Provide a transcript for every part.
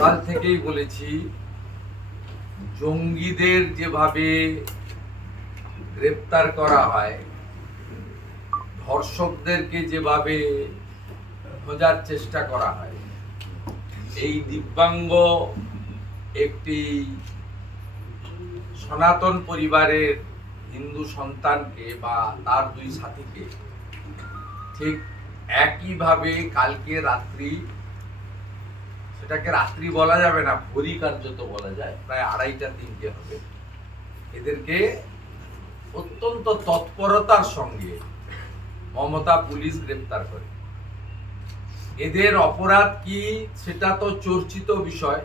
সকাল থেকেই বলেছি, জঙ্গিদের যেভাবে গ্রেপ্তার করা হয়, ধর্ষকদেরকে যেভাবে খোঁজার চেষ্টা করা হয়, এই দিব্যাঙ্গ একটি সনাতন পরিবারের হিন্দু সন্তানকে বা তার দুই সাথীকে ঠিক একইভাবে কালকে রাত্রি, সেটাকে রাত্রি বলা যাবে না, ভোরই কার্যত বলা যায়, প্রায় 2:30-3টে হবে, এদেরকে অত্যন্ত তৎপরতার সঙ্গে মমতা পুলিশ গ্রেপ্তার করে। এদের অপরাধ কি সেটা তো চর্চিত বিষয়,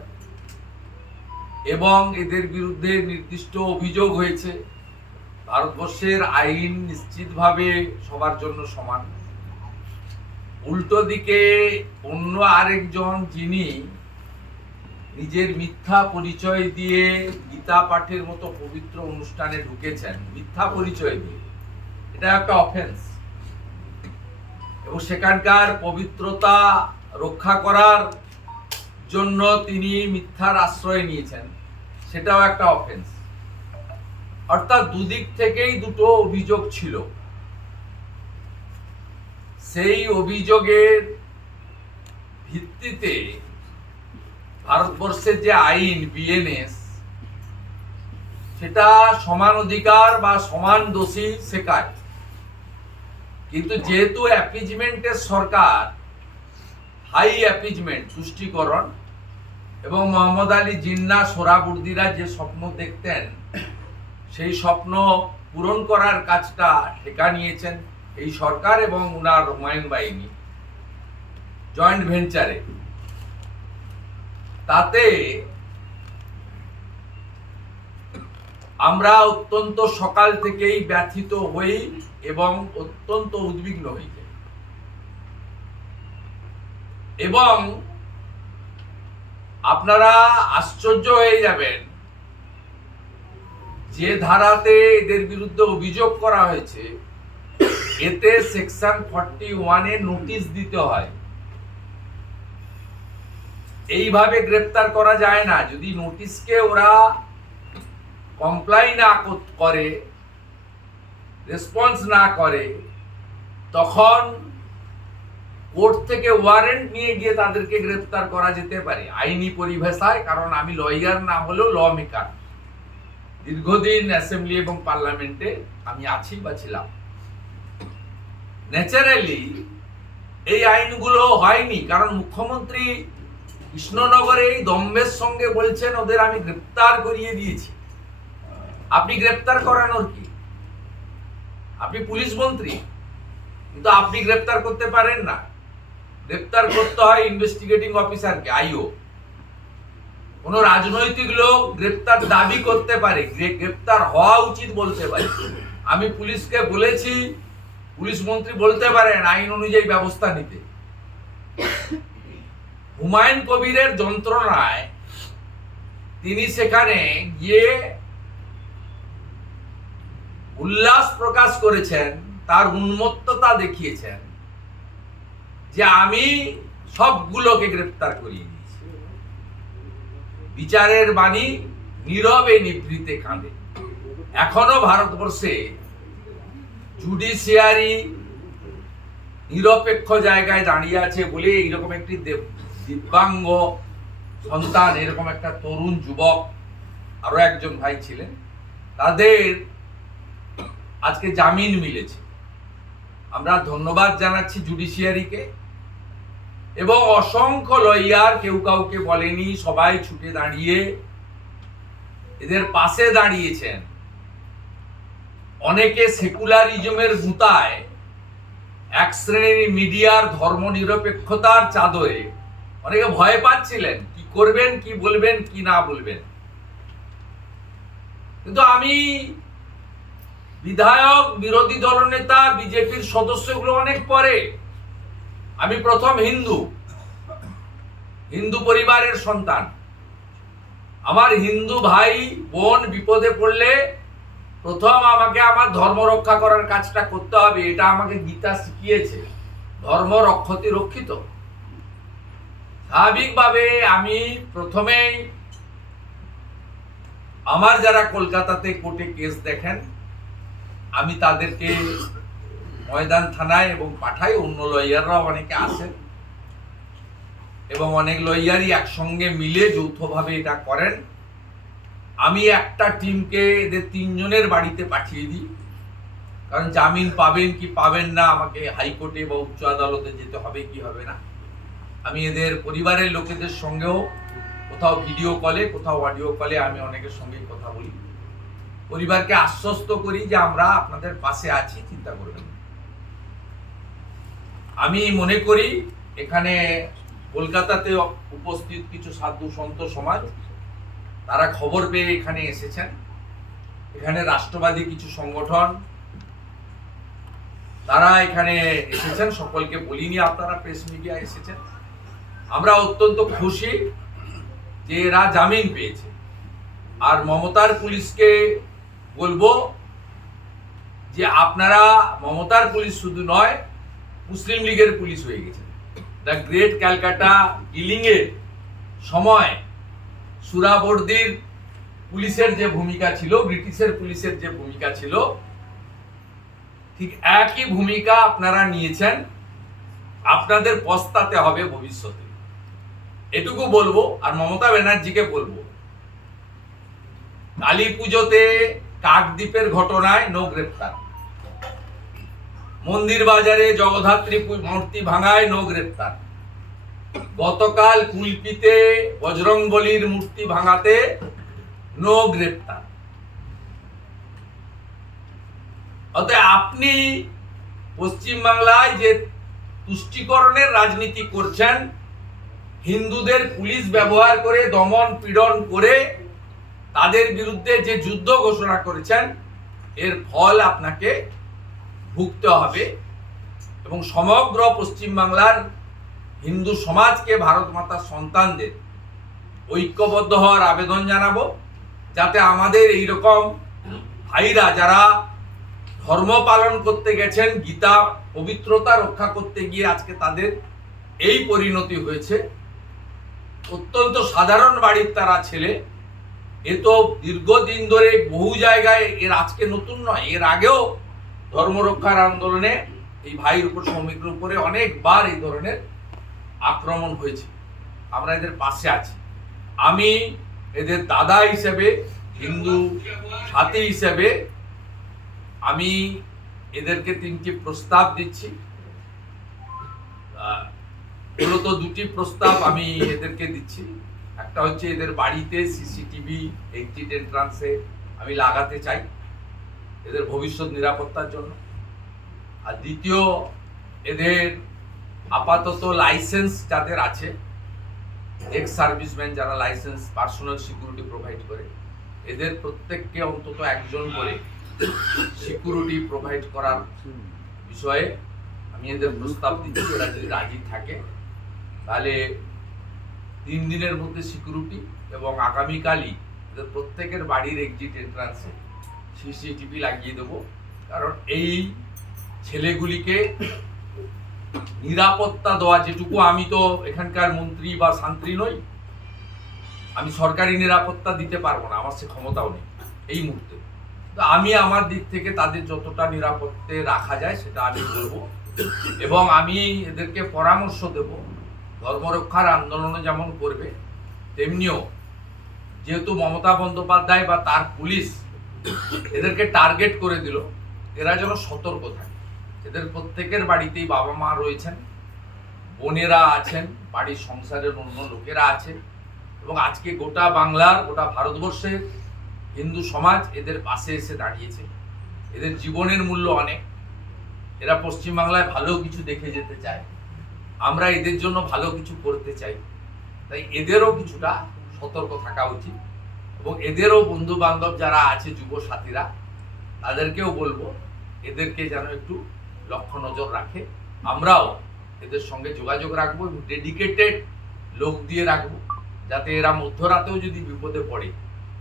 এবং এদের বিরুদ্ধে নির্দিষ্ট অভিযোগ হয়েছে। ভারতবর্ষের আইন নিশ্চিতভাবে সবার জন্য সমান। উল্টো দিকে অন্য আরেকজন, যিনি নিজের মিথ্যা পরিচয় দিয়ে গীতা পাঠের মতো পবিত্র অনুষ্ঠানে ঢুকেছেন, মিথ্যা পরিচয় দিয়ে, এটা একটা অফেন্স, এবং সেখানকার পবিত্রতা রক্ষা করার জন্য তিনি মিথ্যার আশ্রয় নিয়েছেন, সেটাও একটা অফেন্স। অর্থাৎ দুদিক থেকেই দুটো অভিযোগ ছিল। সেই অভিযোগের ভিত্তিতে ভারতবর্ষের যে আইন বিএনএস, সেটা সমান অধিকার বা সমান দোষী শেখায়। কিন্তু যেহেতু অ্যাপিজমেন্টের সরকার, হাই অ্যাপিজমেন্ট, তুষ্টিকরণ, এবং মোহাম্মদ আলী জিন্না, সোহরাবুর্দিরা যে স্বপ্ন দেখতেন, সেই স্বপ্ন পূরণ করার কাজটা ঠেকা নিয়েছেন এই সরকার এবং উনার হুমায়ুন বাহিনী জয়েন্ট ভেঞ্চারে। তাতে আমরা অত্যন্ত সকাল থেকেই ব্যথিত হই এবং অত্যন্ত উদ্বিগ্ন হয়ে যাই, এবং আপনারা আশ্চর্য হয়ে যাবেন যে ধারাতে এদের বিরুদ্ধে অভিযোগ করা হয়েছে, এতে সেকশন 41-এ নোটিশ দিতে হয়। এইভাবে গ্রেপ্তার করা যায় না। যদি নোটিশকে ওরা কমপ্লাই না করে, রেসপন্স না করে, তখন কোর্ট থেকে ওয়ারেন্ট নিয়ে গিয়ে তাদেরকে গ্রেপ্তার করা যেতে পারে আইনি পরিভাষায়। কারণ আমি লয়ার না হলেও ল মেকার, দীর্ঘদিন অ্যাসেম্বলি এবং পার্লামেন্টে আমি আছি বা ছিলাম। ন্যাচারালি এই আইনগুলো হয়নি, কারণ মুখ্যমন্ত্রী কৃষ্ণনগরে এই দম্ভের সঙ্গে বলছেন ওদের আমি গ্রেপ্তার করিয়ে দিয়েছি। আপনি গ্রেপ্তার করানোর কি? আপনি পুলিশ মন্ত্রী, কিন্তু আপনি গ্রেপ্তার করতে পারেন না। গ্রেপ্তার করতে হয় ইনভেস্টিগেটিং অফিসারকে, আইও। কোন রাজনৈতিক লোক গ্রেপ্তার দাবি করতে পারে, গ্রেপ্তার হওয়া উচিত বলতে পারে। আমি পুলিশকে বলেছি, পুলিশ মন্ত্রী বলতে পারেন আইন অনুযায়ী ব্যবস্থা নিতে। হুমায়ুন কবিরের যন্ত্রণায় তিনি সেখানে গিয়ে উল্লাস প্রকাশ করেছেন, তার উন্মত্ততা দেখিয়েছেন যে আমি সবগুলোকে গ্রেপ্তার করিয়ে দিয়েছি। বিচারের বাণী নীরবে নিভৃতে কাঁদে। এখনো ভারতবর্ষে জুডিশিয়ারি নিরপেক্ষ জায়গায় দাঁড়িয়ে আছে বলে এইরকম একটি দিব্যাঙ্গ সন্তান, এরকম একটা তরুণ যুবক, আরো একজন ভাই ছিলেন, তাদের আজকে জামিন মিলেছে। আমরা ধন্যবাদ জানাচ্ছি জুডিশিয়ারিকে, এবং অসংখ্য লয়ার, কেউ কাউকে বলেনি, সবাই ছুটে দাঁড়িয়ে এদের পাশে দাঁড়িয়েছেন। অনেকে সেকুলারিজমের গুতায়, এক শ্রেণীর মিডিয়ার ধর্মনিরপেক্ষতার চাদরে অনেকে ভয় পাচ্ছিলেন কি করবেন, কি বলবেন, কি না বলবেন। কিন্তু আমি বিধায়ক, বিরোধী দলনেতা, বিজেপির সদস্যগুলো অনেক পরে। আমি প্রথম হিন্দু পরিবারের সন্তান। আমার হিন্দু ভাই বোন বিপদে পড়লে প্রথম আমাকে আমার ধর্ম রক্ষা করার কাজটা করতে হবে, এটা আমাকে গীতা শিখিয়েছে। ধর্ম রক্ষতি রক্ষিত। স্বাভাবিকভাবে আমি প্রথমেই আমার যারা কলকাতাতে কোর্টে কেস দেখেন আমি তাদেরকে ময়দান থানায় এবং পাঠাই, অন্য লয়াররাও অনেকে আসেন এবং অনেক লয়ারই একসঙ্গে মিলে যৌথভাবে এটা করেন। আমি একটা টিমকে এদের তিনজনের বাড়িতে পাঠিয়ে দিই, কারণ জামিন পাবেন কি পাবেন না আমাকে হাইকোর্টে বা উচ্চ আদালতে যেতে হবে কি হবে না। আমি এদের পরিবারের লোকেদের সঙ্গেও কোথাও ভিডিও কলে কোথাও অডিও কলে আমি অনেকের সঙ্গে কথা বলি, পরিবারকে আশ্বস্ত করি যে আমরা আপনাদের পাশে আছি, চিন্তা করবেন। আমি মনে করি এখানে কলকাতাতে উপস্থিত কিছু সাধু সন্ত সমাজ তারা খবর পেয়ে এখানে এসেছেন। এখানে রাষ্ট্রবাদী কিছু সংগঠন তারা এখানে এসেছেন, সকলকে বলিনি, আপনারা প্রেস মিডিয়া এসেছেন। আমরা অত্যন্ত খুশি যে এরা জামিন পেয়েছে। আর মমতার পুলিশকে বলবো যে আপনারা মমতার পুলিশ শুধু নয়, মুসলিম লীগের পুলিশ হয়ে গেছে। দ্য গ্রেট ক্যালকাটা কিলিং এর সময় সুরাবর্দির পুলিশের যে ভূমিকা ছিল, ব্রিটিশের পুলিশের যে ভূমিকা ছিল, ঠিক একই ভূমিকা আপনারা নিয়েছেন। আপনাদের পস্তাতে হবে ভবিষ্যতে, এটুকু বলবো। আর মমতা ব্যানার্জিকে বলবো, কালী পুজোতে কাকদ্বীপের ঘটনায় নো গ্রেপ্তার, মন্দির বাজারে জগদ্ধাত্রী মূর্তি ভাঙায় নো গ্রেপ্তার, গতকাল কুলপিতে বজরংবলীর মূর্তি ভাঙাতে নো গ্রেপ্তার। অতএব আপনি পশ্চিমবাংলায় যে তুষ্টিকরণের রাজনীতি করছেন, হিন্দুদের পুলিশ ব্যবহার করে দমন পীড়ন করে তাদের বিরুদ্ধে যে যুদ্ধ ঘোষণা করেছেন, এর ফল আপনাকে ভুগতে হবে। এবং সমগ্র পশ্চিমবাংলার হিন্দু সমাজকে, ভারত মাতার সন্তানদের ঐক্যবদ্ধ হওয়ার আবেদন জানাবো, যাতে আমাদের এইরকম ভাইরা যারা ধর্ম পালন করতে গেছেন, গীতা পবিত্রতা রক্ষা করতে গিয়ে আজকে তাদের এই পরিণতি হয়েছে। অত্যন্ত সাধারণ বাড়ির তারা ছেলে, এ তো দীর্ঘদিন ধরে বহু জায়গায়, এর আজকে নতুন নয়, এর আগেও ধর্ম রক্ষার আন্দোলনে এই ভাইয়ের উপর, শ্রমিকের উপরে অনেকবার এই ধরনের আক্রমণ হয়েছে। আমরা এদের পাশে আছি। আমি এদের দাদা হিসেবে, হিন্দু সাথী হিসেবে আমি এদেরকে 3টি প্রস্তাব দিচ্ছি। মূলত 2টি প্রস্তাব আমি এদেরকে দিচ্ছি। একটা হচ্ছে এদের বাড়িতে সিসিটিভি এক্সিট এন্ট্রান্সে আমি লাগাতে চাই এদের ভবিষ্যৎ নিরাপত্তার জন্য। আর দ্বিতীয়, এদের আপাতত লাইসেন্স যাদের আছে, এক্স সার্ভিসম্যান যারা লাইসেন্স পার্সোনাল সিকিউরিটি প্রোভাইড করে, এদের প্রত্যেককে অন্তত একজন করে সিকিউরিটি প্রোভাইড করার বিষয়ে আমি এদের প্রস্তাব দিচ্ছি। এরা যদি রাজি থাকে তাহলে 3 দিনের মধ্যে সিকিউরিটি, এবং আগামীকালই এদের প্রত্যেকের বাড়ির এক্সিট এন্ট্রান্সে সিসিটিভি লাগিয়ে দেবো। কারণ এই ছেলেগুলিকে নিরাপত্তা দেওয়া, যেটুকু, আমি তো এখানকার মন্ত্রী বা শান্ত্রী নই, আমি সরকারি নিরাপত্তা দিতে পারবো না, আমার সে ক্ষমতাও নেই এই মুহূর্তে। তো আমি আমার দিক থেকে তাদের যতটা নিরাপত্তে রাখা যায় সেটা আমি করবো। এবং আমি এদেরকে পরামর্শ দেব, ধর্মরক্ষার আন্দোলনে যেমন করবে, তেমনিও যেহেতু মমতা বন্দ্যোপাধ্যায় বা তার পুলিশ এদেরকে টার্গেট করে দিল, এরা যেন সতর্ক থাকে। এদের প্রত্যেকের বাড়িতেই বাবা মা রয়েছেন, বোনেরা আছেন, বাড়ির সংসারের অন্য লোকেরা আছে, এবং আজকে গোটা বাংলার, গোটা ভারতবর্ষের হিন্দু সমাজ এদের পাশে এসে দাঁড়িয়েছে। এদের জীবনের মূল্য অনেক, এরা পশ্চিমবাংলায় ভালো কিছু দেখে যেতে চায়, আমরা এদের জন্য ভালো কিছু করতে চাই। তাই এদেরও কিছুটা সতর্ক থাকা উচিত। এবং এদেরও বন্ধু বান্ধব যারা আছে, যুব সাথীরা, তাদেরকেও বলবো এদেরকে যেন একটু লক্ষ্য নজর রাখে। আমরাও এদের সঙ্গে যোগাযোগ রাখবো এবং ডেডিকেটেড লোক দিয়ে রাখবো, যাতে এরা মধ্যরাতেও যদি বিপদে পড়ে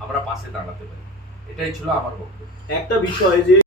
আমরা পাশে দাঁড়াতে পারি। এটাই ছিল আমার বক্তব্য। একটা বিষয় যে